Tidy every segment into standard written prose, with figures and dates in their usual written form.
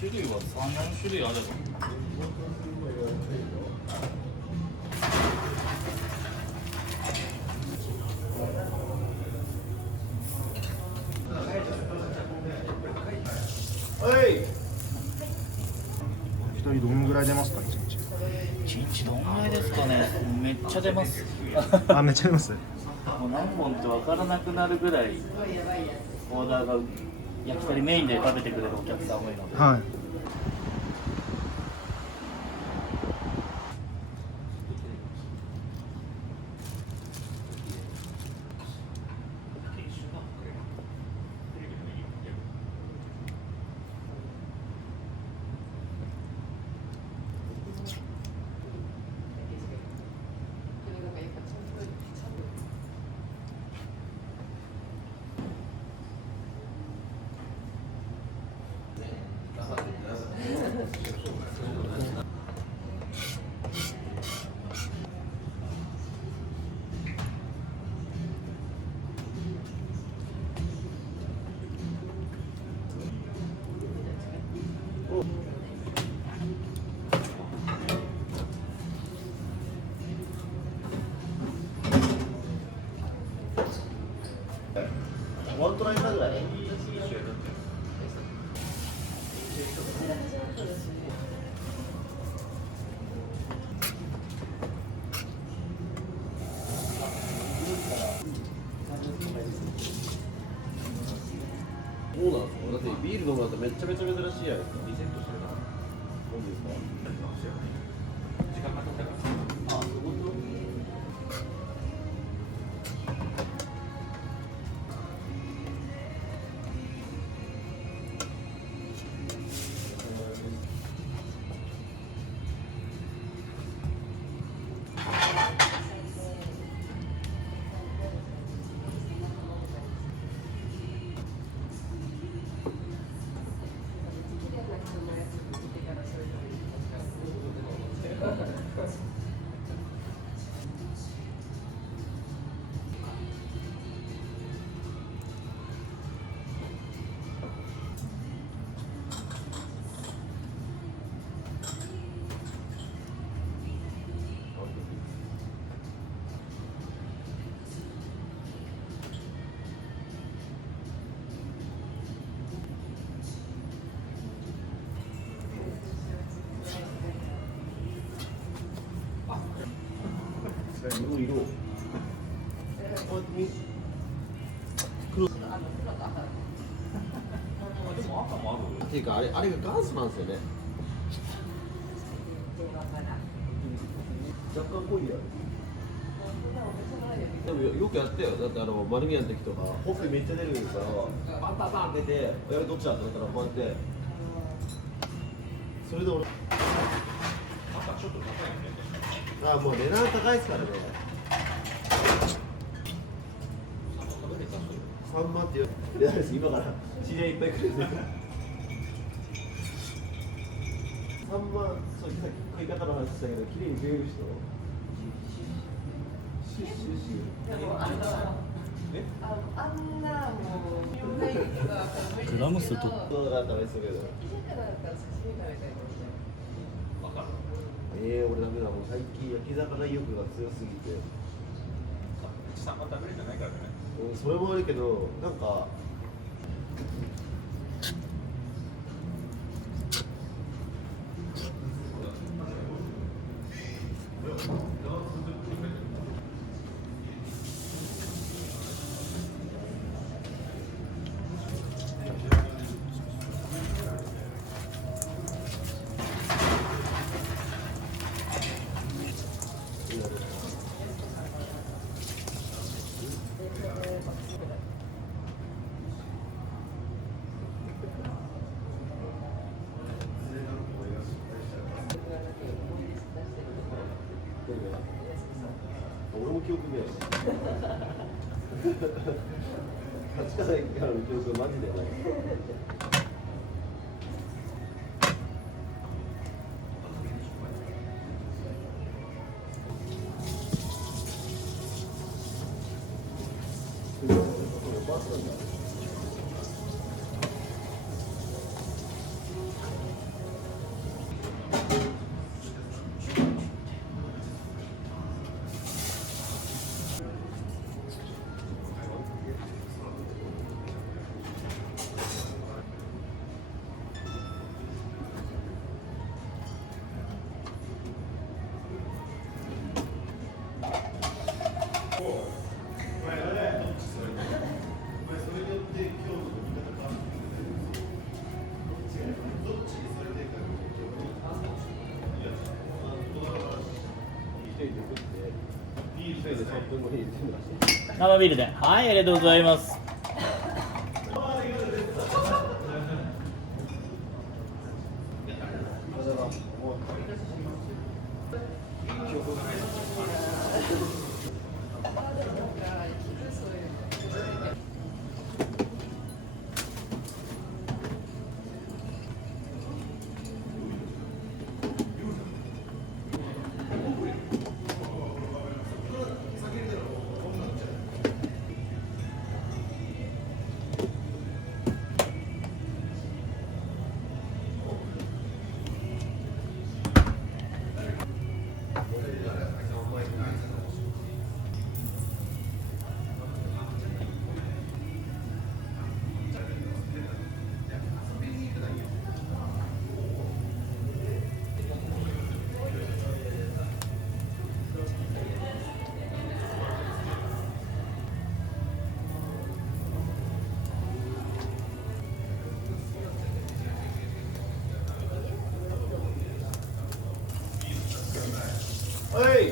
種類は3、4種類あれば。はい。一人どんぐらい出ますか、一日。1日どんぐらいですかね。めっちゃ出ます。あ、めっちゃ出ます。もう何本って分からなくなるぐらいオーダーが焼き鳥メインで食べてくれるお客さん多いので、はい。ワントライぐらい。そうなんですよ。だってビール飲むなんてめちゃめちゃ珍しいじゃないですか。リセットしてるな。何ですか。時間が経ったから。あ、そういうこと。色々。でも赤もある。っていうかあれが元祖なんですよね。若干濃いや。でもよくやったよ。だって丸宮の時とかホップめっちゃ出るからバンバンバン出てどっちだってなったらこうやってそれで俺赤ちょっと高いね。あ、もう値段高いですからね。3万って言う。今から知り合いいっぱい来るんですよ。3万、そう食い方の話したけど、綺麗に食える人。グラム数と。どうだったらするけど。俺ダメだ。もう最近焼き魚意欲が強すぎて。あんま食べれてないからね。それもあるけど、なんか。俺も記憶ないし。8からの記憶マジでない。生ビールで。はい、ありがとうございます。はい。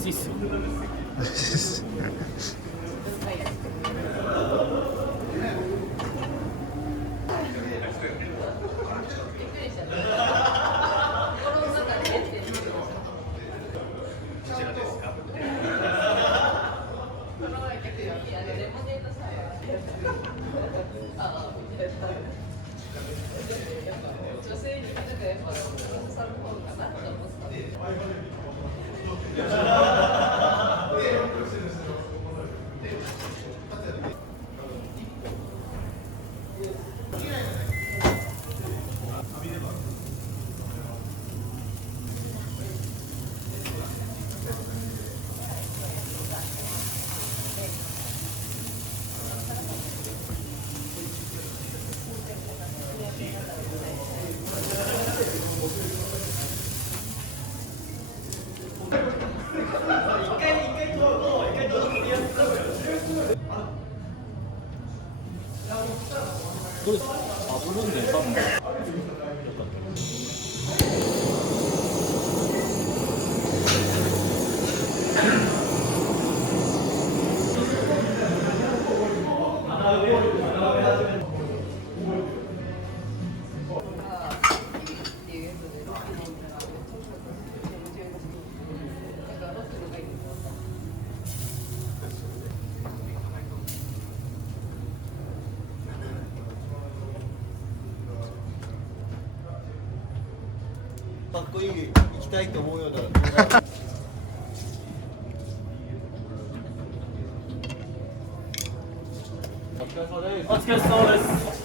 暑いっすよ。女性に見ててやっぱさる方かなと思ってどうですか？あ、ブルンで多分。かっこいい、行きたいと思うような。お疲れ様です。お疲れ様です。